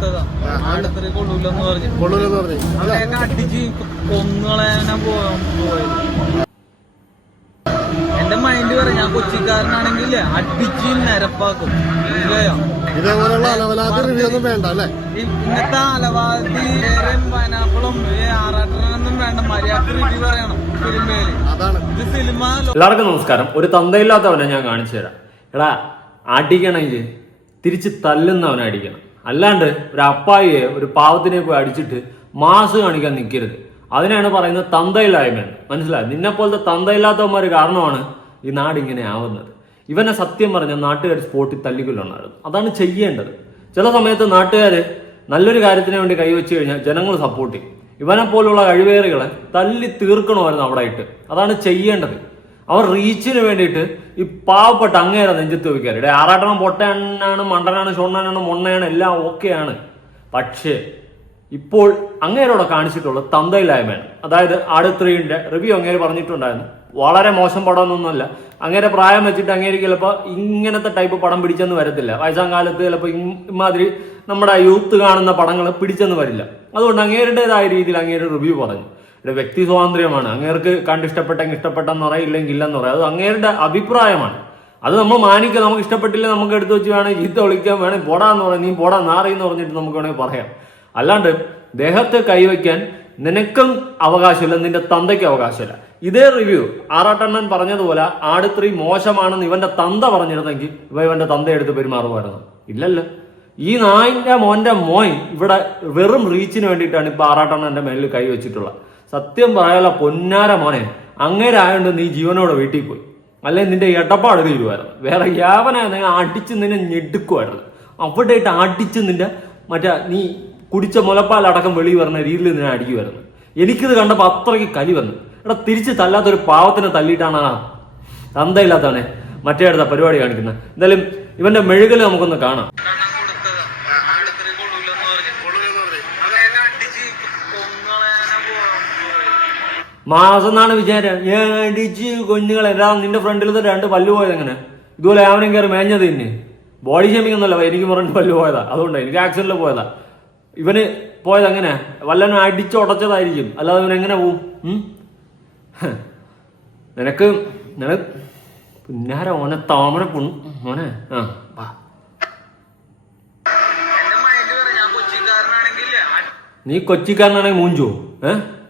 കൊടുത്തതാ. ആടത്രി കൊള്ളൂലെന്ന് പറഞ്ഞു അടിച്ച് കൊന്നുകളയാനാ പോയത്. എന്റെ മൈൻഡ് പറയാം, ഞാൻ കൊച്ചിക്കാരനാണെങ്കിൽ അടിച്ച് നിരപ്പാക്കും. ഇന്നത്തെ അലവാതി പൈനാപ്പിളും ആറാട്ടനൊന്നും വേണ്ട, മര്യാദ റിവ്യൂ പറയണം സിനിമയില്. ഇത് സിനിമ. എല്ലാവർക്കും നമസ്കാരം. ഒരു തന്തയില്ലാത്തവനെ ഞാൻ കാണിച്ചു തരാം. എടാ, അടിക്കണമെങ്കിൽ തിരിച്ച് തല്ലുന്നവനെ അടിക്കണം. അല്ലാണ്ട് ഒരു അപ്പായിയെ ഒരു പാവത്തിനെ പോയി അടിച്ചിട്ട് മാസ് കാണിക്കാൻ നിൽക്കരുത്. അതിനാണ് പറയുന്നത് തന്തയില്ലായ്മയാണ്. മനസ്സിലായി? നിന്നെ പോലത്തെ തന്തയില്ലാത്തവന്മാർ കാരണമാണ് ഈ നാടിങ്ങനെ ആവുന്നത്. ഇവനെ സത്യം പറഞ്ഞ നാട്ടുകാർ സ്പോട്ടിൽ തല്ലിക്കൊല്ലുണ്ടായിരുന്നു. അതാണ് ചെയ്യേണ്ടത്. ചില സമയത്ത് നാട്ടുകാർ നല്ലൊരു കാര്യത്തിന് വേണ്ടി കൈവച്ച് കഴിഞ്ഞാൽ ജനങ്ങൾ സപ്പോർട്ട് ചെയ്യും. ഇവനെ പോലുള്ള കഴിവേറികളെ തല്ലി തീർക്കണമായിരുന്നു അവിടെ ഇട്ട്. അതാണ് ചെയ്യേണ്ടത്. അവർ റീച്ചിന് വേണ്ടിയിട്ട് ഈ പാവപ്പെട്ട അങ്ങേരെ നെഞ്ചത്ത് വയ്ക്കാറ്. ഇവിടെ ആറാട്ടണം പൊട്ടനാണ്, മണ്ടനാണ്, ഷൊണ്ണനാണ്, മൊണ്ണയാണ്, എല്ലാം ഓക്കെയാണ്. പക്ഷേ ഇപ്പോൾ അങ്ങേരോടെ കാണിച്ചിട്ടുള്ള തന്തയില്ലായ്മയാണ്. അതായത് ആടുത്രീന്റെ റിവ്യൂ അങ്ങേര് പറഞ്ഞിട്ടുണ്ടായിരുന്നു. വളരെ മോശം പടമൊന്നുമല്ല. അങ്ങേരെ പ്രായം വെച്ചിട്ട് അങ്ങേര് ചിലപ്പോൾ ഇങ്ങനത്തെ ടൈപ്പ് പടം പിടിച്ചെന്ന് വരത്തില്ല. വയസ്സാം കാലത്ത് ചിലപ്പോൾ ഇമാതിരി നമ്മുടെ യൂത്ത് കാണുന്ന പടങ്ങൾ പിടിച്ചെന്ന് വരില്ല. അതുകൊണ്ട് അങ്ങേരുടേതായ രീതിയിൽ അങ്ങേര് റിവ്യൂ പറഞ്ഞു. ഇവിടെ വ്യക്തി സ്വാതന്ത്ര്യമാണ്. അങ്ങേർക്ക് കണ്ടിഷ്ടപ്പെട്ടെങ്കിൽ ഇഷ്ടപ്പെട്ടെന്ന് പറയാം, ഇല്ലെങ്കിൽ ഇല്ലെന്ന് പറയാം. അത് അങ്ങേരുടെ അഭിപ്രായമാണ്. അത് നമ്മൾ മാനിക്കുക. നമുക്ക് ഇഷ്ടപ്പെട്ടില്ല, നമുക്ക് എടുത്തു വെച്ച് വേണമെങ്കിൽ ചീത്ത വിളിക്കാൻ, വേണമെങ്കിൽ പോടാന്ന് പറയാം, നീ പോടാ നാറിയെന്ന് പറഞ്ഞിട്ട് നമുക്ക് വേണമെങ്കിൽ പറയാം. അല്ലാണ്ട് ദേഹത്ത് കൈവയ്ക്കാൻ നിനക്കും അവകാശമില്ല, നിന്റെ തന്തയ്ക്ക് അവകാശമില്ല. ഇതേ റിവ്യൂ ആറാട്ടണ്ണൻ പറഞ്ഞതുപോലെ ആടുത്രി മോശമാണെന്ന് ഇവന്റെ തന്ത പറഞ്ഞിരുന്നെങ്കിൽ ഇവന്റെ തന്ത എടുത്ത് പെരുമാറുമായിരുന്നു. ഇല്ലല്ലോ. ഈ നായിന്റെ മോൻ ഇവിടെ വെറും റീച്ചിന് വേണ്ടിയിട്ടാണ് ഇപ്പൊ ആറാട്ടണ്ണന്റെ മേലിൽ കൈവച്ചിട്ടുള്ളത്. സത്യം പറയാനുള്ള പൊന്നാര മോനെ, അങ്ങേരായോണ്ട് നീ ജീവനോടെ വീട്ടിൽ പോയി. അല്ലെങ്കിൽ നിന്റെ ഇടപാട് തീരുമായിരുന്നു. വേറെ യാവനെ അടിച്ച് നിന്നെ ഞെടുക്കുമായിരുന്നു. അവിടെ ഇട്ട് അടിച്ച് നിന്റെ മറ്റേ നീ കുടിച്ച മുലപ്പാലടക്കം വെളി വരുന്ന രീതിയിൽ നിന്നെ അടിക്കുമായിരുന്നു. എനിക്കിത് കണ്ടപ്പോൾ അത്രയ്ക്ക് കലി വന്നു. ഇവിടെ തിരിച്ച് തല്ലാത്തൊരു പാവത്തിനെ തല്ലിയിട്ടാണ് തന്തയില്ലാത്തവനെ മറ്റേ അടുത്ത പരിപാടി കാണിക്കുന്നത്. എന്തായാലും ഇവന്റെ മെഴുകല് നമുക്കൊന്ന് കാണാം. മാസം എന്നാണ് വിചാരം. അടിച്ച് കുഞ്ഞുങ്ങളെ നിന്റെ ഫ്രണ്ടിൽ രണ്ട് പല്ലു പോയത് എങ്ങനെ? ഇതുപോലെ അവനും കയറി മേഞ്ഞത് തന്നെ. ബോഡി ഷേമിംഗ് ഒന്നുമല്ല, എനിക്ക് പറഞ്ഞ പല്ലു പോയതാ. അതുകൊണ്ടാണ് എനിക്ക് ആക്സിഡന്റിൽ പോയതാ. ഇവന് പോയത് എങ്ങനെ? വല്ലവനും അടിച്ചുടച്ചതായിരിക്കും. അല്ലാതെ ഇവൻ എങ്ങനെ പോവും? നിനക്ക് പിന്നാര ഓനെ താമര മോനെ. നീ കൊച്ചിക്കാരനാണെങ്കിൽ മൂഞ്ചോ?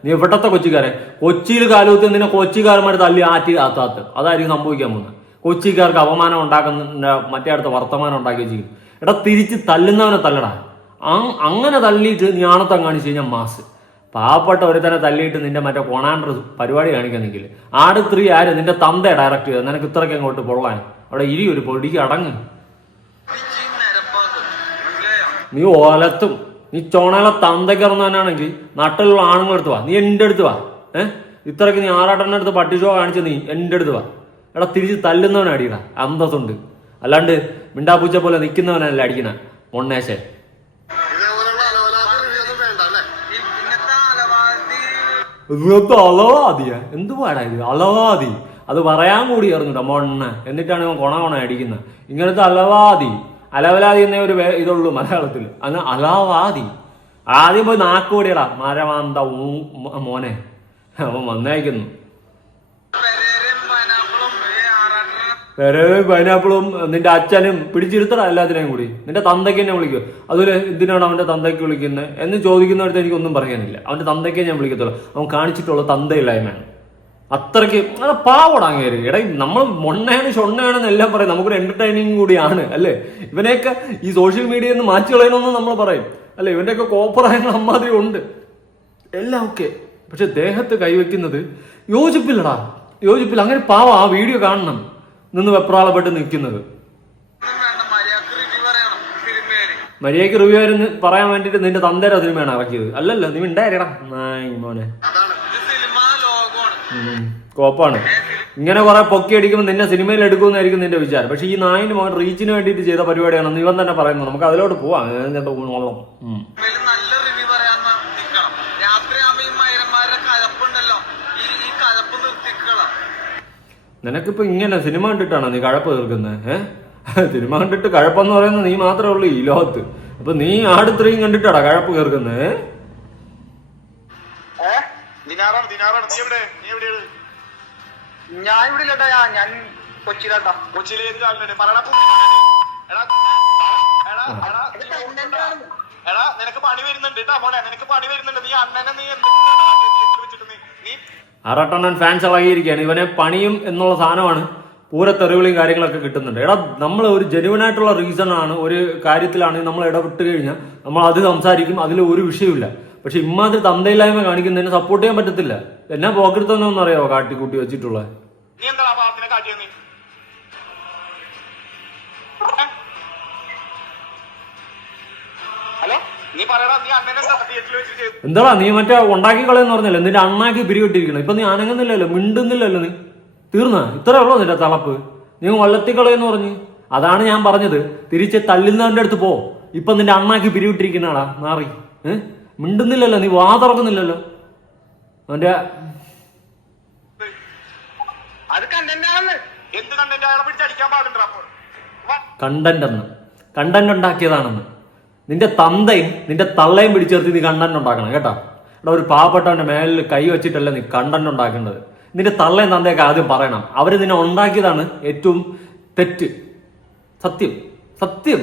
നീ ഇവിടത്തെ കൊച്ചിക്കാരൻ. കൊച്ചിയിൽ കാലുകുത്തി നിന്നെ കൊച്ചിക്കാരന്മാർ തല്ലി ആറ്റി ആത്താത്ത്. അതായിരിക്കും സംഭവിക്കാൻ പോകുന്നത്. കൊച്ചിക്കാർക്ക് അപമാനം ഉണ്ടാക്കുന്ന മറ്റേ അടുത്ത വർത്തമാനം ഉണ്ടാക്കി വെച്ചിരിക്കും. എടാ, തിരിച്ച് തല്ലുന്നവനെ തല്ലടാ. അങ്ങനെ തല്ലിയിട്ട് നീ ആണത്തം കാണിച്ചു കഴിഞ്ഞാൽ മാസ്. പാവപ്പെട്ട ഒരു തന്നെ തല്ലിയിട്ട് നിന്റെ മറ്റേ കൊണാണ്ടർ പരിപാടി കാണിക്കാൻ നിൽക്കില്ല. ആടുത്രീ ആര്? നിന്റെ തന്തയെ ഡയറക്റ്റ് ചെയ്തത്. നിനക്ക് ഇത്രയ്ക്ക് അങ്ങോട്ട് പൊള്ളാൻ അവിടെ ഒരു പൊടിക്ക് അടങ്ങ്. നീ ഓലത്തും നീ ചോണയിലെ തന്തയ്ക്കിറന്നവനാണെങ്കിൽ നാട്ടിലുള്ള ആണുങ്ങളെടുത്ത് വാ. നീ എൻ്റെ അടുത്ത് വാ. ഇത്രയ്ക്ക് നീ ആറാട്ടൻ്റെ അടുത്ത് പട്ടിഷോ കാണിച്ച് നീ എൻ്റെ അടുത്ത് വാ. എടാ, തിരിച്ച് തല്ലുന്നവനെ അടിക്കണ അന്തസ്സുണ്ട്. അല്ലാണ്ട് മിണ്ടാപ്പൂച്ച പോലെ നിൽക്കുന്നവനല്ല അടിക്കണ മൊണ്ണേശേ. അലവാദിയാ? എന്ത് പാടാ ഇത്? അലവാദി അത് പറയാൻ കൂടി അറിഞ്ഞൂട്ടാ മൊണ്ണ. എന്നിട്ടാണ് ഇവൻ കൊണ അടിക്കുന്നത്. ഇങ്ങനത്തെ അലവലാതി എന്നേ ഒരു ഇതുള്ളൂ മലയാളത്തിൽ. അന്ന് അലവാദി. ആദ്യം പോയി നാക്ക് കൂടിയടാ മരമാന്ത മോനെ. അവൻ വന്നയക്കുന്നു. പൈനാപ്പിളും നിന്റെ അച്ഛനും പിടിച്ചിരുത്തട എല്ലാത്തിനെയും കൂടി. നിന്റെ തന്തയ്ക്ക് എന്നെ വിളിക്കുക. അതുപോലെ എന്തിനാണ് അവന്റെ തന്തയ്ക്ക് വിളിക്കുന്നത് എന്ന് ചോദിക്കുന്നവർക്ക് എനിക്കൊന്നും പറയാനില്ല. അവന്റെ തന്തയ്ക്കേ ഞാൻ വിളിക്കത്തുള്ളൂ. അവൻ കാണിച്ചിട്ടുള്ള തന്തയില്ലായ്മയാണ്. അത്രയ്ക്ക് പാവടാങ്ങേര്. എടാ, നമ്മൾ മൊണ്ണയാണ് ഷൊണ്ണയാണെന്ന് എല്ലാം പറയും. നമുക്കൊരു എന്റർടൈനിങ് കൂടിയാണ് അല്ലേ? ഇവനെയൊക്കെ ഈ സോഷ്യൽ മീഡിയയിൽ നിന്ന് മാറ്റി കളയണമെന്ന് നമ്മൾ പറയും അല്ലെ? ഇവന്റെയൊക്കെ കോപ്പറായങ്ങൾ അമ്മാതിരി ഉണ്ട്, എല്ലാം ഓക്കെ. പക്ഷെ ദേഹത്ത് കൈവയ്ക്കുന്നത് യോജിപ്പില്ലടാ, യോജിപ്പില്ല. അങ്ങനെ പാവം ആ വീഡിയോ കാണണം നിന്ന് വെപ്രാളപ്പെട്ട് നിൽക്കുന്നത്. മര്യാദയ്ക്ക് റിവ്യൂ ആയിരുന്നു പറയാൻ വേണ്ടിട്ട് നിന്റെ തന്തേരെ സിനിമയാണ് ഇറക്കിയത്. അല്ലല്ലോ, നീ ഉണ്ടായിരടാ മോനെ. കോപ്പാണ്. ഇങ്ങനെ കുറെ പൊക്കി അടിക്കുമ്പോൾ നിന്നെ സിനിമയിൽ എടുക്കുമെന്നായിരിക്കും നിന്റെ വിചാരം. പക്ഷെ ഈ നായിന് മോൻ റീച്ചിന് വേണ്ടിയിട്ട് ചെയ്ത പരിപാടിയാണെന്ന് ഇവൻ തന്നെ പറയുന്നു. നമുക്ക് അതിലോട്ട് പോവാം. നിനക്കിപ്പോ ഇങ്ങനെ സിനിമ കണ്ടിട്ടാണോ നീ കഴപ്പ് തീർക്കുന്നത്? സിനിമ കണ്ടിട്ട് കഴപ്പെന്ന് പറയുന്നത് നീ മാത്രമേ ഉള്ളൂ ഈ ലോകത്ത്. അപ്പൊ നീ ആടുത്രയും കണ്ടിട്ടാടാ കഴപ്പ് കേൾക്കുന്നത്? ഞാൻ ഇവിടെ ഇല്ലട്ടാ, ഞാൻ കൊച്ചിയിലാട്ടാ. കൊച്ചിയില് എടാ നിനക്ക് പണി വരുന്നുണ്ട് കേട്ടാ മോനെ, നിനക്ക് പണി വരുന്നുണ്ട്. നീ അണ്ണനെ നീ നീ ആറാട്ടണ്ണൻ ഫാൻസ് ഇളകിയിരിക്കുകയാണ്. ഇവനെ പണിയും എന്നുള്ള സാധനമാണ് പൂരത്തെറിവിളിയും കാര്യങ്ങളൊക്കെ കിട്ടുന്നുണ്ട്. എടാ നമ്മൾ ഒരു ജെനുവനായിട്ടുള്ള റീസൺ ആണ്, ഒരു കാര്യത്തിലാണെങ്കിൽ നമ്മൾ ഇടപെട്ട് കഴിഞ്ഞാൽ നമ്മൾ അത് സംസാരിക്കും, അതിൽ ഒരു വിഷയമില്ല. പക്ഷെ ഇമ്മാതിരി തന്തയില്ലായ്മ കാണിക്കുന്നതിന് സപ്പോർട്ട് ചെയ്യാൻ പറ്റത്തില്ല. എന്നാ പോക്കരുത്തൊന്നും അറിയാവോ കാട്ടിക്കൂട്ടി വെച്ചിട്ടുള്ള? നീ എന്താ പാവത്തിനെ കാട്ടിയ? നീ ഹലോ, നീ പറയടാ, നീ അണ്ണനെ തിയേറ്ററിൽ വെച്ചിട്ട് എന്താടാ നീ മറ്റേ ഉണ്ടാക്കി കളയെന്ന് പറഞ്ഞല്ലോ, നിന്റെ അണ്ണാക്കി പിരിവിട്ടിരിക്കണം. ഇപ്പൊ നീ അനങ്ങുന്നില്ലല്ലോ, മിണ്ടുന്നില്ലല്ലോ. നീ തീർന്ന ഇത്രേ ഉള്ളൂ നിന്റെ തളപ്പ്. നീ വള്ളത്തിക്കളയെന്ന് പറഞ്ഞു. അതാണ് ഞാൻ പറഞ്ഞത്, തിരിച്ച് തല്ലുന്നവന്റെ അടുത്ത് പോ. ഇപ്പൊ നിന്റെ അണ്ണാക്കി പിരിവിട്ടിരിക്കുന്നാടാ മാറി. മിണ്ടുന്നില്ലല്ലോ, നീ വാ തുറക്കുന്നില്ലല്ലോ. അവന്റെ അത് കണ്ടന്റ് എന്ത് കണ്ടന്റ്? അയാളെ പിടിച്ചടിക്കാൻ പാടുണ്ടോ? കണ്ടന്റ് ഉണ്ടാക്കിയതാണെന്ന് നിന്റെ തന്തയും നിന്റെ തള്ളയും പിടിച്ചേർത്ത് നീ കണ്ടന്റ് ഉണ്ടാക്കണം കേട്ടോ. ഇവിടെ ഒരു പാവപ്പെട്ടവന്റെ മേലിൽ കൈ വെച്ചിട്ടല്ല നീ കണ്ടന്റ് ഉണ്ടാക്കേണ്ടത്. നിന്റെ തള്ളയും തന്തയൊക്കെ ആദ്യം പറയണം, അവര് നിന്നെ ഉണ്ടാക്കിയതാണ് ഏറ്റവും തെറ്റ്. സത്യം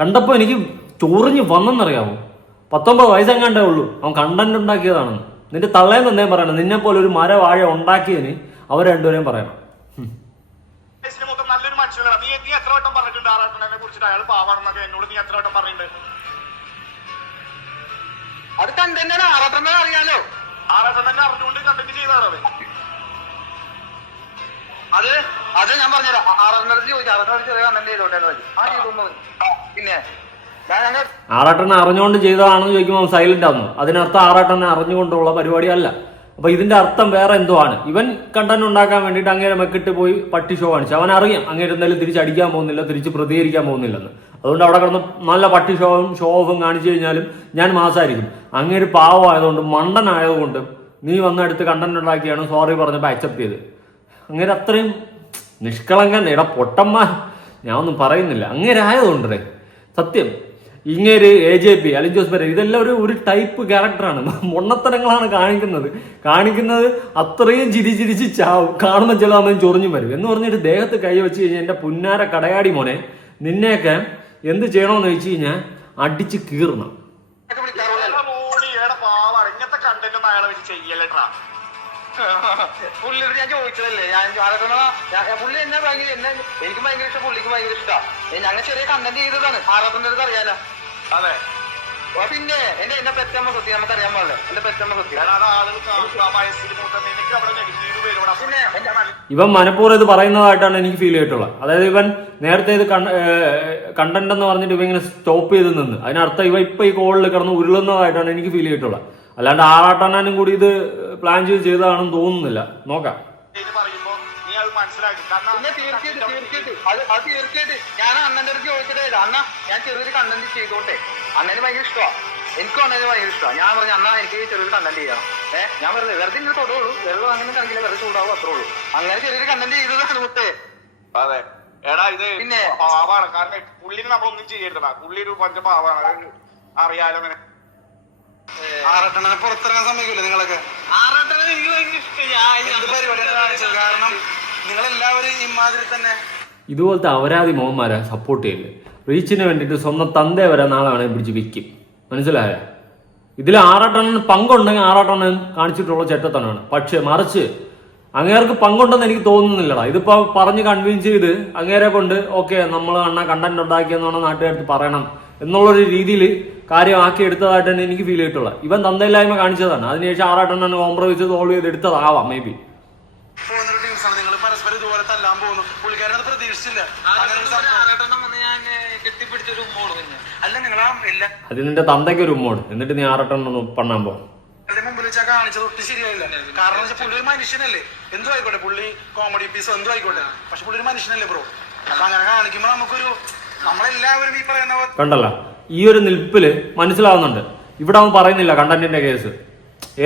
കണ്ടപ്പോ എനിക്ക് ചൊറിഞ്ഞ് വന്നെന്നറിയാമോ? 19 വയസ്സെങ്ങാണ്ടേ ഉള്ളൂ, അവൻ കണ്ടന്റ് ഉണ്ടാക്കിയതാണെന്ന്. നിന്റെ തള്ളയും തന്തയും പറയണം, നിന്നെ പോലെ ഒരു മരവാഴ ഉണ്ടാക്കിയതിന് അവർ രണ്ടുപേരെയും പറയണം. നല്ലൊരു മനുഷ്യനാണ്. നീ എത്ര വട്ടം പറഞ്ഞിട്ടുണ്ട് ആറാട്ടനെ കുറിച്ചിട്ട്? അയാൾ പാവാണെന്നൊക്കെ എന്നോട് നീ എത്ര വട്ടം പറഞ്ഞിട്ടുണ്ട്? അത് കണ്ടന്റ് ആറാട്ടനെ അറിയാലോ. ആറാട്ടനെ അറിഞ്ഞുകൊണ്ട് കണ്ടന്റ് ചെയ്താണ് അത് ഞാൻ പറഞ്ഞുതരാം. ആറാട്ടനടുത്ത് ചോദിച്ചു, ആറാട്ടനോട് ചെറിയ കണ്ടന്റ് ചെയ്തോട്ടെ പിന്നെ ആറാട്ടനെ അറിഞ്ഞുകൊണ്ട് ചെയ്തതാണെന്ന് ചോദിക്കുമ്പോൾ സൈലന്റ് ആവുന്നു. അതിനർത്ഥം ആറാട്ടനെ അറിഞ്ഞുകൊണ്ടുള്ള പരിപാടി അല്ല. അപ്പൊ ഇതിന്റെ അർത്ഥം വേറെ എന്തോ ആണ്. ഇവൻ കണ്ടന്റ് ഉണ്ടാക്കാൻ വേണ്ടിയിട്ട് അങ്ങേരെ മെക്കിട്ട് പോയി പട്ടി ഷോ കാണിച്ചു. അവൻ അറിയാം അങ്ങേരെ എന്തായാലും തിരിച്ചടിക്കാൻ പോകുന്നില്ല, തിരിച്ച് പ്രതികരിക്കാൻ പോകുന്നില്ലെന്ന്. അതുകൊണ്ട് അവിടെ കിടന്ന് നല്ല പട്ടി ഷോ ഓഫും കാണിച്ചു കഴിഞ്ഞാലും ഞാൻ മാസായിരിക്കും. അങ്ങേര് പാവമായതുകൊണ്ട് മണ്ടനായതുകൊണ്ട് നീ വന്നെടുത്ത് കണ്ടന്റ് ഉണ്ടാക്കിയാണ് സോറി പറഞ്ഞപ്പോൾ അക്സെപ്റ്റ് ചെയ്ത്. അങ്ങേര് അത്രയും നിഷ്കളങ്കൻ ഇട പൊട്ടന്മാർ, ഞാൻ ഒന്നും പറയുന്നില്ല. അങ്ങേരായതുകൊണ്ടേ സത്യം. ഇങ്ങേര് AJP അലിൻ ജോസ് പെരേര ഇതെല്ലാം ഒരു ടൈപ്പ് ക്യാരക്ടറാണ്. മൊണ്ണത്തരങ്ങളാണ് കാണിക്കുന്നത്. അത്രയും ചിരിച്ച് ചാവും. കാണുമ്പോൾ ചില സമയം ചൊറിഞ്ഞും വരും എന്ന് പറഞ്ഞിട്ട് ദേഹത്ത് കൈ വെച്ച് കഴിഞ്ഞാൽ എൻ്റെ പുന്നാര കടയാടി മോനെ, നിന്നെയൊക്കെ എന്ത് ചെയ്യണമെന്ന് വെച്ച് കഴിഞ്ഞാൽ അടിച്ച് കീറണം. ഇങ്ങനത്തെ കണ്ടന്റ് അയാളെ വെച്ച് ചെയ്യല്ലേട്ടാ. പുള്ളിയോട് ഞാൻ ചോദിച്ചതല്ലേ, പുള്ളി എന്നെ ഭയങ്കര എനിക്ക് ഭയങ്കര ഇഷ്ടം, പുള്ളിക്ക് ഭയങ്കര ഇഷ്ടമാണ്. ഞങ്ങൾ ചെറിയ കണ്ടന്റ് ചെയ്തതാണ്. ആറാട്ടന്റെ അടുത്ത് അറിയാലോ. അതെ, പിന്നെ എന്നെ പെറ്റമ്മ സത്യം നമുക്കറിയാൻ പാടില്ല. എന്റെ പെറ്റമ്മ സത്യം. പിന്നെ ഇവൻ മനഃപൂർവ്വം ഇത് പറയുന്നതായിട്ടാണ് എനിക്ക് ഫീൽ ചെയ്തിട്ടുള്ളത്. അതായത് ഇവൻ നേരത്തെ ഇത് കണ്ടന്റ് എന്ന് പറഞ്ഞിട്ട് ഇവ ഇങ്ങനെ സ്റ്റോപ്പ് ചെയ്ത് നിന്ന്, അതിനർത്ഥം ഇപ്പൊ ഈ കോളിൽ കിടന്ന് ഉരുളുന്നതായിട്ടാണ് എനിക്ക് ഫീൽ ചെയ്തിട്ടുള്ളത്. അല്ലാണ്ട് ആറാട്ടണ്ണനും കൂടി ഇത് പ്ലാൻ ചെയ്തതാണെന്ന് തോന്നുന്നില്ല. നോക്കാം. ഞാൻ അണ്ണന്റെ അടുത്ത് ചോദിച്ചിട്ടേ അണ്ണ ഞാൻ ചെറിയൊരു കണ്ടന്റ് ചെയ്തോട്ടെ, അണ്ണന് ഭയങ്കര ഇഷ്ടമാണ്, എനിക്കും അണ്ണന് ഭയങ്കര ഇഷ്ടമാണ്. ഞാൻ പറഞ്ഞു അണ്ണ എനിക്ക് ചെറിയൊരു കണ്ടന്റ് ചെയ്യാം. ഞാൻ പറഞ്ഞു വെറുതെ ഇങ്ങനെ തൊടുള്ളൂ, വെള്ളം അങ്ങനെ കണക്കില്ല, വെറുതെ ചൂടാവും, അത്രേ ഉള്ളൂ. അങ്ങനെ ചെറിയൊരു കണ്ടന്റ് ചെയ്തതാണ് മുത്തേ. അതെ എടാ, ഇത് പിന്നെ പാവാണ്. കാരണം പുള്ളിന് നമ്മളൊന്നും ചെയ്യരുതടാ. പുള്ളി ഒരു പഞ്ച പാവാണ്, അറിയാലോ. അങ്ങനെ ആറാട്ടനെ പുറത്തിറങ്ങാൻ സമ്മതിക്കില്ല നിങ്ങളൊക്കെ? ആറാട്ടനെ എനിക്ക് ഭയങ്കര ഇഷ്ടം. പരിപാടിയാണ് കാണിച്ചത്. കാരണം നിങ്ങളെല്ലാവരും ഇമാതിരി തന്നെ ഇതുപോലത്തെ അപരാധി മോഹന്മാരെ സപ്പോർട്ട് ചെയ്യില്ലേ. റീച്ചിന് വേണ്ടിയിട്ട് സ്വന്തം തന്തേ വരെ നാളെ വേണേൽ പിടിച്ച് വിൽക്കും. മനസ്സിലായ? ഇതിൽ ആറാട്ടണ്ണന് പങ്കുണ്ടെങ്കിൽ ആറാട്ടണ്ണൻ കാണിച്ചിട്ടുള്ള ചെറ്റത്തനാണ്. പക്ഷെ മറിച്ച് അങ്ങേർക്ക് പങ്കുണ്ടെന്ന് എനിക്ക് തോന്നുന്നില്ലടാ. ഇതിപ്പോ പറഞ്ഞ് കൺവിൻസ് ചെയ്ത് അങ്ങേരെ കൊണ്ട് ഓക്കെ നമ്മൾ അണ്ണ കണ്ടന്റ് ഉണ്ടാക്കിയെന്നാണ് നാട്ടുകാർക്ക് പറയണം എന്നുള്ളൊരു രീതിയിൽ കാര്യമാക്കി എടുത്തതായിട്ടാണ് എനിക്ക് ഫീൽ ചെയ്തിട്ടുള്ളത്. ഇവൻ തന്തയില്ലായ്മ കാണിച്ചതാണ്. അതിനുശേഷം ആറാട്ടണ്ണൻ കോംപ്രമൈസ് സോൾവ് ചെയ്ത് എടുത്തതാവാം മേ ബി. നിങ്ങൾ പരസ്പരം ഇതുപോലെ തല്ലാൻ പോകുന്നു. പുള്ളിക്കാരനത് പ്രതീക്ഷിച്ചില്ല. അല്ല നിങ്ങൾ അത് നിന്റെ തന്തയ്ക്ക് ഒരു ഉമ്മോട്, എന്നിട്ട് നീ ആറാട്ടണ്ണൻ പണ്ണാൻ പോകും. മുമ്പിൽ വെച്ചാൽ കാണിച്ചത് ഒട്ടും ശരിയായില്ല. കാരണം പുള്ളി ഒരു മനുഷ്യനല്ലേ, എന്തും ആയിക്കോട്ടെ, പുള്ളി കോമഡി പീസോ എന്തും ആയിക്കോട്ടെ, പക്ഷെ പുള്ളി ഒരു മനുഷ്യനല്ലേ ബ്രോ. അപ്പൊ അങ്ങനെ കാണിക്കുമ്പോ നമുക്കൊരു നമ്മളെല്ലാവരും ഈ പറയുന്ന കണ്ടല്ലോ, ഈ ഒരു നിൽപ്പില് മനസ്സിലാവുന്നുണ്ട്. ഇവിടെ അവൻ പറയുന്നില്ല കണ്ടന്റിന്റെ കേസ്.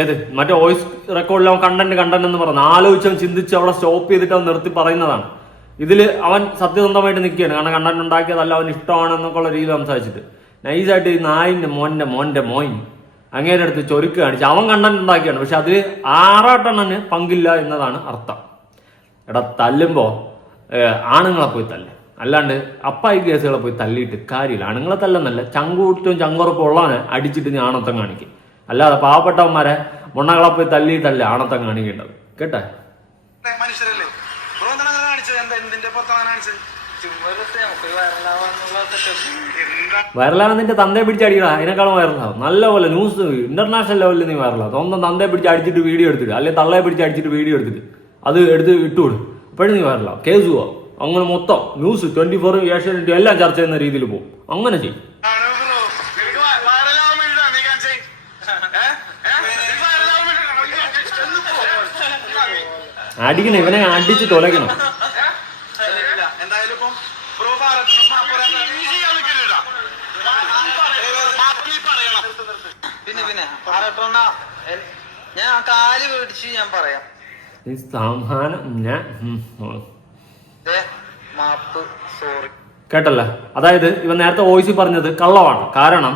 ഏത് മറ്റേ വോയിസ് റെക്കോർഡിൽ അവൻ കണ്ടന്റ് എന്ന് പറഞ്ഞു ആലോചിച്ചവൻ ചിന്തിച്ച് അവിടെ സ്റ്റോപ്പ് ചെയ്തിട്ട് അവൻ നിർത്തി പറയുന്നതാണ്. ഇതിൽ അവൻ സത്യസന്ധമായിട്ട് നിൽക്കുകയാണ്. കാരണം കണ്ടന്റ് ഉണ്ടാക്കിയതല്ല അവൻ ഇഷ്ടമാണ് എന്നൊക്കെയുള്ള രീതിയിൽ സംസാരിച്ചിട്ട്. നൈസായിട്ട് ഈ നായിൻ്റെ മോൻ്റെ മോൻ അങ്ങേരുടെ അടുത്ത് ചൊരുക്ക് കാണിച്ച് അവൻ കണ്ടന്റ് ഉണ്ടാക്കിയാണ്. പക്ഷെ അതിൽ ആറാട്ടെണ്ണന് പങ്കില്ല എന്നതാണ് അർത്ഥം. എടാ തല്ലുമ്പോൾ ആണുങ്ങളെ പോയി തല്ല്, അല്ലാണ്ട് അപ്പായി കേസുകളെ പോയി തല്ലിയിട്ട് കാര്യമില്ല. ആണുങ്ങളെ തല്ലെന്നല്ല, ചങ്കൂറ്റവും ചങ്കുറപ്പും ഉള്ളവനെ അടിച്ചിട്ട് നീ ആണത്തം കാണിക്കും. അല്ലാതെ പാവപ്പെട്ടവന്മാരെ മുണ്ണകളെ പോയി തല്ലിയിട്ടല്ല ആണത്തം കാണിക്കേണ്ടത്. കേട്ടെ? മനുഷ്യരല്ലേ എന്തിന്റെ വൈറലാവാൻ നിന്റെ തന്തയെ പിടിച്ച് അടിക്കടാ, അതിനേക്കാളും വൈറലാവും. നല്ലപോലെ ന്യൂസ് ഇന്റർനാഷണൽ ലെവലിൽ നീ വൈറലാവും. സ്വന്തം തന്തയെ പിടിച്ച് അടിച്ചിട്ട് വീഡിയോ എടുത്തിട്ട്, അല്ലെങ്കിൽ തള്ളയെ പിടിച്ച് അടിച്ചിട്ട് വീഡിയോ എടുത്തിട്ട് അത് എടുത്ത് ഇട്ടുകൊടു. അപ്പോഴും നീ വൈറലാവും. കേസ് പോവാം. അങ്ങനെ മൊത്തം ന്യൂസ് 24 ഏഷ്യാനെറ്റ് എല്ലാം ചർച്ച ചെയ്യുന്ന രീതിയിൽ പോകും. അങ്ങനെ ചെയ്യും. അടിക്കണം, ഇവനെ അടിച്ച് തുലയ്ക്കണം. പിന്നെ ഞാൻ ആ കാല് മേടിച്ച് ഞാൻ പറയാം. കേട്ടല്ല? അതായത് ഇവൻ നേരത്തെ വോയിസ് പറഞ്ഞത് കള്ളമാണ്. കാരണം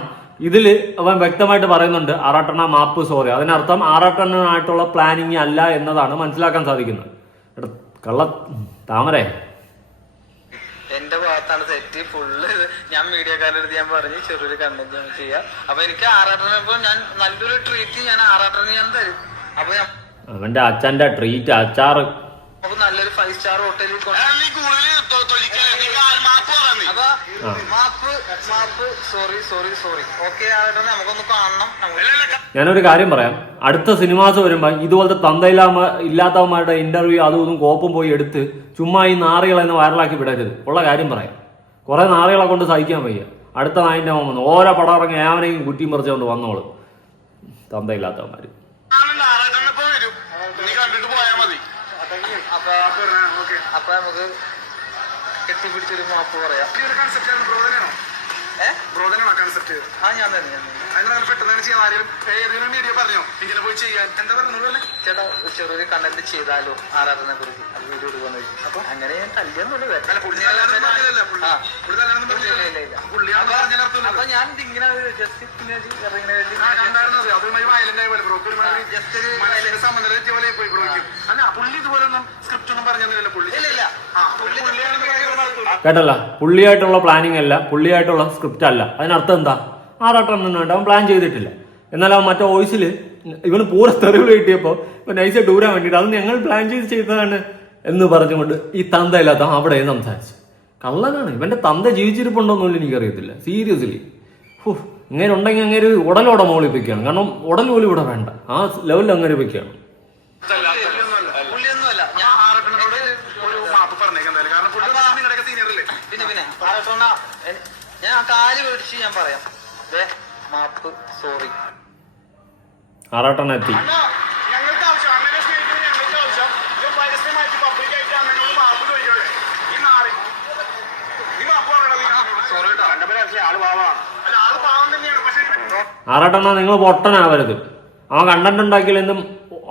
ഇതിൽ അവൻ വ്യക്തമായിട്ട് പറയുന്നുണ്ട് ആറാട്ടെണ്ണ മാപ്പ് സോറി. അതിനർത്ഥം ആറാട്ടെണ്ണനായിട്ടുള്ള പ്ലാനിങ് അല്ല എന്നതാണ് മനസ്സിലാക്കാൻ സാധിക്കുന്നത്. കള്ള താമരേ, എന്റെ ഭാഗത്താണ് തെറ്റ് ഫുള്ള്. ഞാൻ മീഡിയക്കാരുടെ അടുത്ത് ഞാൻ പറഞ്ഞു ചെറിയൊരു കണ്ടന്റ് ഞാൻ ചെയ്യാം. അപ്പൊ എനിക്ക് ആറാട്ടനപ്പോ ഞാൻ നല്ലൊരു ട്രീറ്റ് ഞാൻ ആറാട്ടന് ഞാൻ തരും. അപ്പൊ അവന്റെ അച്ഛന്റെ ട്രീറ്റ് അച്ചാറ് അപ്പൊ നല്ലൊരു 5 സ്റ്റാർ ഹോട്ടലിൽ നമുക്കൊന്ന് കാണണം. ഞാനൊരു കാര്യം പറയാം. അടുത്ത സിനിമാസ് വരുമ്പോ ഇതുപോലത്തെ ഇല്ലാത്തവന്മാരുടെ ഇന്റർവ്യൂ അതും ഇതും കോപ്പും പോയി എടുത്ത് ചുമ്മാ ഈ നാറികളെ വൈറലാക്കി വിടരുത്. ഉള്ള കാര്യം പറയാം. കുറെ നാറികളെ കൊണ്ട് സഹിക്കാൻ വയ്യ. അടുത്ത നായിന്റെ മോൻ വന്നു ഓരോ പടം ഇറങ്ങി ഏവനെയും കുറ്റിയും പറിച്ചുകൊണ്ട് വന്നോളൂ. തന്തയില്ലാത്തവന്മാര്. അപ്പൊ നമുക്ക് കെട്ടിപ്പിടിച്ചൊരു മാപ്പ് പറയാം. ഞാൻ ചേട്ടാ ചെറിയൊരു കണ്ടന്റ് ചെയ്താലോ ആരാധനെ കുറിച്ച് അത് വീഡിയോ എടുക്കുന്നത്. അപ്പൊ അങ്ങനെ ഞാൻ കല്യാണം അപ്പൊ ഞാൻ ഇങ്ങനെ ജസ്റ്റ് കേട്ടല്ല? പുള്ളിയായിട്ടുള്ള പ്ലാനിങ് അല്ല, പുള്ളിയായിട്ടുള്ള സ്ക്രിപ്റ്റ് അല്ല. അതിനർത്ഥം എന്താ? ആറാട്ടെണ്ണ അവൻ പ്ലാൻ ചെയ്തിട്ടില്ല. എന്നാൽ അവൻ മറ്റേ വോയിസിൽ ഇവന് പൂര തെറിവ് കിട്ടിയപ്പോൾ ഇവൻ നൈസായിട്ട് ഊരാൻ വേണ്ടിയിട്ട് അത് ഞങ്ങൾ പ്ലാൻ ചെയ്തതാണ് എന്ന് പറഞ്ഞുകൊണ്ട് ഈ തന്തയില്ലാത്ത അവിടെ സംസാരിച്ചു. കള്ളനാണ്. ഇവന്റെ തന്ത ജീവിച്ചിരിപ്പുണ്ടോന്നൊന്നും എനിക്കറിയത്തില്ല. സീരിയസ്ലി ഇങ്ങനെ ഉണ്ടെങ്കിൽ അങ്ങനെ ഉടലോടെ മോളിൽ വെക്കുകയാണ്. കാരണം ഉടൽ പോലും ഇവിടെ വേണ്ട. ആ ലെവലിൽ അങ്ങനെ വെക്കുകയാണ്. ഞാൻ ആ കാല് മേടിച്ച് ഞാൻ പറയാം. മാപ്പ് സോറി. ആറാട്ടെണ്ണ എത്തി. ആറാട്ടെണ്ണ നിങ്ങൾ പൊട്ടനാവരുത്. അവൻ കണ്ടന്റ് ഉണ്ടാക്കിയാലും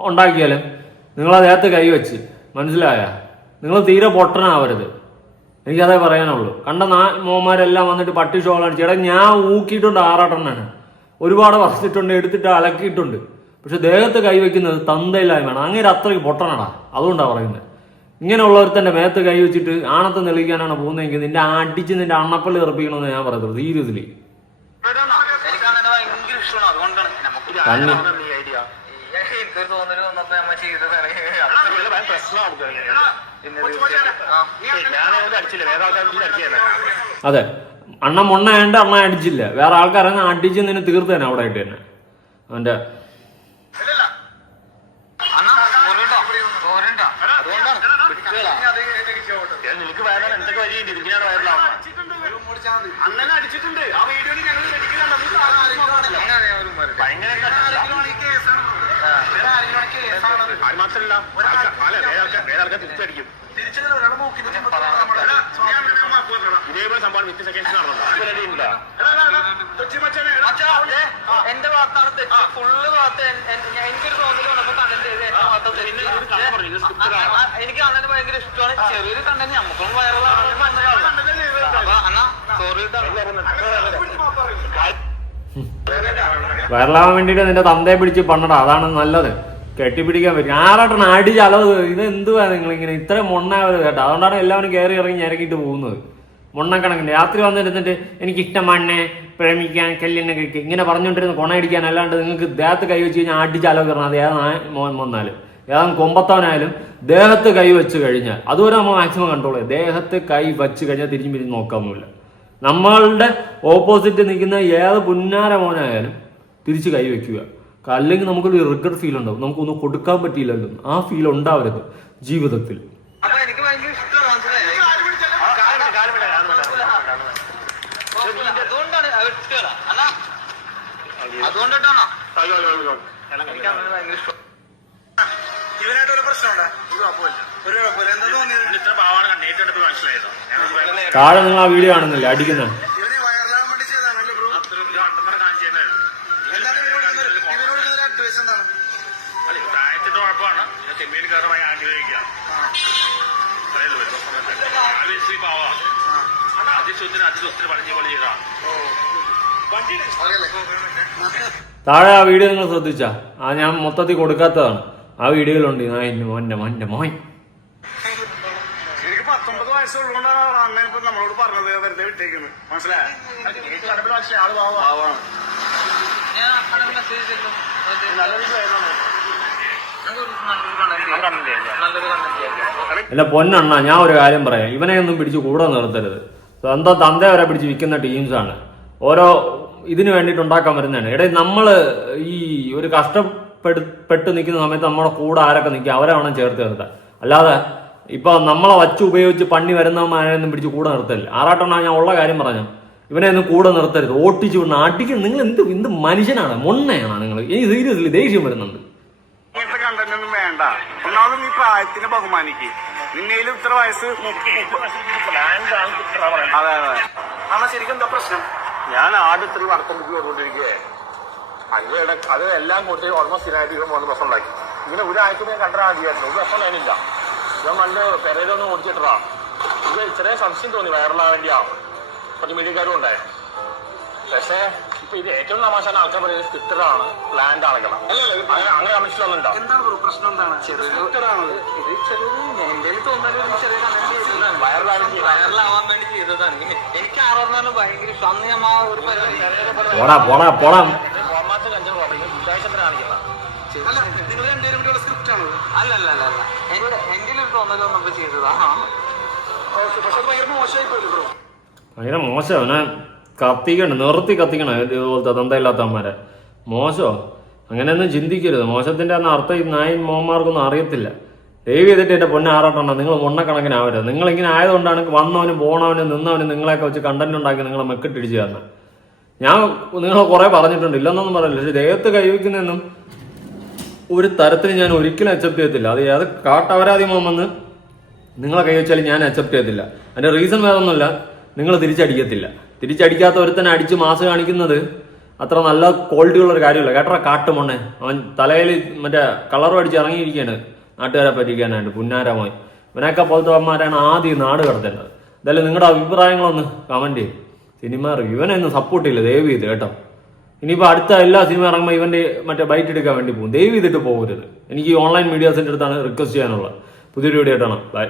ഉണ്ടാക്കിയാലും നിങ്ങളതേത്ത് കൈവച്ച് മനസ്സിലായ നിങ്ങൾ തീരെ പൊട്ടനാവരുത്. എനിക്കതേ പറയാനുള്ളൂ. കണ്ട മോന്മാരെല്ലാം വന്നിട്ട് പട്ടി ഷോ കാണിച്ചു. എടാ ഞാൻ ഊക്കിയിട്ടുണ്ട് ആറാട്ടെണ്ണന്. ഒരുപാട് വസിച്ചിട്ടുണ്ട്, എടുത്തിട്ട് അലക്കിയിട്ടുണ്ട്. പക്ഷെ ദേഹത്ത് കൈവയ്ക്കുന്നത് തന്തയില്ലായ്മയാണ്. അങ്ങനെ അത്രയ്ക്ക് പൊട്ടനടാ. അതുകൊണ്ടാണ് പറയുന്നത്. ഇങ്ങനെയുള്ളവർ മേത്ത് കൈവച്ചിട്ട് ആണത്ത് തെളിയിക്കാനാണ് പോകുന്നതെങ്കിൽ നിന്റെ അടിച്ച് നിന്റെ അണ്ണപ്പള്ളി തെറിപ്പിക്കണമെന്ന് ഞാൻ പറയത്തുള്ളൂ. സീരിയസ്ലി അതെ. അണ്ണ മൊണ്ണയുണ്ട്, അണ്ണ അടിച്ചില്ല. വേറെ ആൾക്കാരങ്ങ് അടിച്ച് നിന്നെ തീർത്ത് തന്നെ അവിടെ ആയിട്ട് തന്നെ അവന്റെ എന്റെ ഭാഗത്താണ് തെറ്റ്. ഫുള്ള് ഭാഗത്ത് എനിക്കൊരു തോന്നൽ വന്നപ്പോ കണ്ടന്റ് ചെയ്ത് എന്റെ ഭാഗത്ത് എനിക്ക് കണ്ടന്റ് ഭയങ്കര ഇഷ്ടമാണ്. ചെറിയൊരു കണ്ടന്റ് നമുക്കും വൈറലാണ്. അപ്പൊ അണ്ണാ സോറി. വൈറലാവാൻ വേണ്ടിയിട്ട് നിന്റെ തന്തയെ പിടിച്ച് പണ്ണടാ, അതാണ് നല്ലത്. കെട്ടിപ്പിടിക്കാൻ പറ്റും. ആറാട്ടണം അടിച്ച് അളവ്. ഇത് എന്തുവാ നിങ്ങളിങ്ങനെ ഇത്ര മൊണ്ണാവത് കേട്ടോ. അതുകൊണ്ടാണ് എല്ലാവരും കയറി ഇറങ്ങി ഞരക്കിയിട്ട് പോകുന്നത്. മൊണ്ണക്കണക്കിന് രാത്രി വന്നിരുന്നിട്ട് എനിക്കിഷ്ടം മണ്ണെ പ്രേമിക്കാൻ കല്യാണം കഴിക്കുക ഇങ്ങനെ പറഞ്ഞുകൊണ്ടിരുന്ന കൊണയടിക്കാൻ, അല്ലാണ്ട് നിങ്ങൾക്ക് ദേഹത്ത് കൈ വെച്ച് കഴിഞ്ഞാൽ അടിച്ച് അലവ് കയറണം. അത് ഏതാ മോൻ വന്നാലും ഏതാ കൊമ്പത്തവനായാലും ദേഹത്ത് കൈ വെച്ച് കഴിഞ്ഞാൽ അതുവരെ നമ്മൾ മാക്സിമം കൺട്രോൾ ചെയ്യുക. ദേഹത്ത് കൈ വെച്ച് കഴിഞ്ഞാൽ തിരിഞ്ഞു പിരിഞ്ഞ് നോക്കാമൊന്നുമില്ല. നമ്മളുടെ ഓപ്പോസിറ്റ് നിൽക്കുന്ന ഏത് പുന്നാര മോനായാലും തിരിച്ച് കൈ വെക്കുക. അല്ലെങ്കിൽ നമുക്കൊരു റിഗ്രറ്റ് ഫീൽ ഉണ്ടാവും, നമുക്കൊന്നും കൊടുക്കാൻ പറ്റിയില്ലല്ലോ. ആ ഫീൽ ഉണ്ടാവരുത് ജീവിതത്തിൽ. അപ്പൊ എനിക്ക് ഭയങ്കര ഇഷ്ടമാണ്. അതുകൊണ്ടാണ് അതുകൊണ്ടിട്ടാണോ എനിക്ക് അങ്ങനെ ഭയങ്കര ഇഷ്ടം. ഇവനായിട്ട് ഒരു പ്രശ്നമുണ്ടോ? ഒരു കുഴപ്പമില്ല. എന്താ തോന്നിയത്? ഇത്ര ഭാവമാണ് കണ്ടേറ്റെടുത്ത് മനസ്സിലായതോ? താഴെ നിങ്ങൾ ആ വീഡിയോ കാണുന്നില്ല അടിക്കുന്ന ഇവന് വയറിലാകാൻ വേണ്ടി ചെയ്താണല്ലോ ബ്രോ. എല്ലാവരും ഇവനോട് അഡ്വൈസ് എന്താണ്? പ്രായത്തിന്റെ കുഴപ്പമാണ്. ചെമ്മീൻ കയറി ആഗ്രഹിക്കുക അതിസ്വത്തിന് പണിഞ്ഞ പോലെ ചെയ്താ. താഴെ ആ വീഡിയോ നിങ്ങൾ ശ്രദ്ധിച്ചാ? ആ ഞാൻ മൊത്തത്തിൽ കൊടുക്കാത്തതാണ്. ആ വീഡിയോയിലുണ്ട് മോന്റെ മോൻ. എനിക്ക് 19 വയസ്സുള്ളതുകൊണ്ടാണ് അണ്ണൻ ഇപ്പൊ നമ്മളോട് പറഞ്ഞത് വെറുതെ വിട്ടേക്കുന്നത്. മനസ്സിലായോ? അല്ല പൊന്നണ്ണ, ഞാൻ ഒരു കാര്യം പറയാം. ഇവനെ ഒന്നും പിടിച്ച് കൂടെ നിർത്തരുത്. സ്വന്തം തന്ത വരെ പിടിച്ച് വിൽക്കുന്ന ടീംസാണ്. ഓരോ ഇതിന് വേണ്ടിയിട്ട് ഉണ്ടാക്കാൻ വരുന്നതാണ്. ഇടയിൽ നമ്മൾ ഈ ഒരു കഷ്ടപ്പെട്ട് നിൽക്കുന്ന സമയത്ത് നമ്മുടെ കൂടെ ആരൊക്കെ നിൽക്കുക അവരെ വേണം ചേർത്ത് നിർത്താൻ. അല്ലാതെ ഇപ്പൊ നമ്മളെ വച്ച് ഉപയോഗിച്ച് പണി വരുന്നവന്മാരെയൊന്നും പിടിച്ച് കൂടെ നിർത്തരുത്. ആറാട്ടെണ്ണ ഞാൻ ഉള്ള കാര്യം പറഞ്ഞു. ഇവനെ ഒന്നും കൂടെ നിർത്തരുത്. ഓട്ടിച്ചു വിടണം, അടിക്കണം. നിങ്ങൾ എന്ത് മനുഷ്യനാണ്, മൊണ്ണയാണ് നിങ്ങൾ. ഇനി സീരിയസ്ലി ദേഷ്യം വരുന്നുണ്ട്. ഇങ്ങനത്തെ കണ്ടന്റ് ഒന്നും വേണ്ട. ഒന്നാമത് നീ പ്രായത്തിനെ ബഹുമാനിക്ക്. നിന്നേലും ഇത്ര വയസ്സ്. അതെ അതെ. എന്നാ ശരിക്കും എന്താ പ്രശ്നം? ഞാൻ ആദ്യത്തിൽ നടത്തം ബുക്ക് ചെയ്തുകൊണ്ടിരിക്കുകയെ അത് എല്ലാം കൂട്ടി ഓൾമോസ്റ്റ് ഇതിനായിട്ട് ഇവൻ 3 ബസ് ഉണ്ടാക്കി. ഇങ്ങനെ ഒരാഴ്ച ഞാൻ കണ്ടാൽ മതിയായിരുന്നു. ഒരു ബസ് ഉണ്ടായിരുന്നില്ല. ഞാൻ നല്ല പെരയിലൊന്നും ഓടിച്ചിട്ടാ. ഇത് ചെറിയ സംശയം തോന്നി വൈറലാകാൻ വേണ്ടിയാവും. കുറച്ച് മീഡിയക്കാരും ഉണ്ടായി. പക്ഷേ ഇപ്പൊ ഇത് ഏറ്റവും തമാശാണ് ആൾക്കാർ പറയുന്നത് സ്ക്രിപ്റ്ററാണ്, പ്ലാൻഡ് ആണെങ്കിലും അങ്ങനെ കമ്മീഷനൊന്നുണ്ടോ? എന്താണ് പ്രശ്നം? എന്താണ് വൈറലാവാൻ വേണ്ടി ചെയ്തതാണ്. എനിക്ക് ആറാറിനാണ് ഭയങ്കര ഇഷ്ടം. അന്ന് ഞാൻ ഫോർമാറ്റ് കഞ്ചാവ് ഉദ്ദേശത്തിന് കാണിക്കണം. നിങ്ങൾ രണ്ടുപേരും കൂടിയുള്ള സ്ക്രിപ്റ്റ് ആണ്? അല്ലല്ല എന്റെ ഒരു തോന്നലും നമുക്ക് ചെയ്തതാ. പക്ഷെ ഭയങ്കര മോശമായി പോയി ബ്രോ. ഭയങ്കര മോശം. അവനെ കത്തിക്കണം, നിർത്തി കത്തിക്കണം. ഇതുപോലത്തെ തന്തയില്ലാത്തവന്മാരെ മോശമോ അങ്ങനെയൊന്നും ചിന്തിക്കരുത്. മോശത്തിന്റെ അന്ന് അർത്ഥം ഈ നായും മോന്മാർക്കൊന്നും അറിയത്തില്ല. ദയവ് ചെയ്തിട്ട് എന്റെ പൊന്നെ ആറാട്ടെണ്ണ നിങ്ങൾ മൊണ്ണക്കണക്കിനാവരുത്. നിങ്ങളിങ്ങനെ ആയതുകൊണ്ടാണ് വന്നവനും പോണവനും നിന്നവനും നിങ്ങളെയൊക്കെ വെച്ച് കണ്ടന്റ് ഉണ്ടാക്കി നിങ്ങളെ മെക്കിട്ടിടിച്ച് തന്നെ. ഞാൻ നിങ്ങൾ കുറെ പറഞ്ഞിട്ടുണ്ട്, ഇല്ലെന്നൊന്നും പറയില്ല. പക്ഷെ ദേഹത്ത് കൈവയ്ക്കുന്നതൊന്നും ഒരു തരത്തിൽ ഞാൻ ഒരിക്കലും അക്സെപ്റ്റ് ചെയ്യത്തില്ല. അത് ഏത് കാട്ടവരാതി വന്ന് നിങ്ങളെ കൈവച്ചാലും ഞാൻ അക്സെപ്റ്റ് ചെയ്യത്തില്ല. അതിന്റെ റീസൺ വേറെ ഒന്നുമില്ല, നിങ്ങൾ തിരിച്ചടിക്കത്തില്ല. തിരിച്ചടിക്കാത്ത ഒരുത്തനെ അടിച്ച് മാസ് കാണിക്കുന്നത് അത്ര നല്ല ക്വാളിറ്റി ഉള്ള ഒരു കാര്യമല്ല കേട്ടോ. കാട്ടുമൊണ്ണെ അവൻ തലയിൽ മറ്റേ കളറും അടിച്ച് ഇറങ്ങിയിരിക്കുകയാണ് നാട്ടുകാരെ പറ്റിക്കാനായിട്ട്. പുന്നാരമായി ഇവനൊക്കെ പോലത്തെ അവന്മാരാണ് ആദ്യം നാട് കടത്തേണ്ടത്. എന്തായാലും നിങ്ങളുടെ അഭിപ്രായങ്ങളൊന്ന് കമന്റ് ചെയ്യും. സിനിമ ഇവനൊന്നും സപ്പോർട്ട് ചെയ്യില്ല ദയവ് ചെയ്ത് കേട്ടോ. ഇനിയിപ്പോൾ അടുത്ത എല്ലാ സിനിമ ഇറങ്ങുമ്പോൾ ഇവന്റെ മറ്റേ ബൈറ്റ് എടുക്കാൻ വേണ്ടി പോകും. ദയവ് ചെയ്തിട്ട് പോകരുത്. എനിക്ക് ഈ ഓൺലൈൻ മീഡിയാസിന്റെ അടുത്താണ് റിക്വസ്റ്റ് ചെയ്യാനുള്ളത്. പുതിയൊരു വീഡിയോ ആയിട്ടാണ്. ബൈ.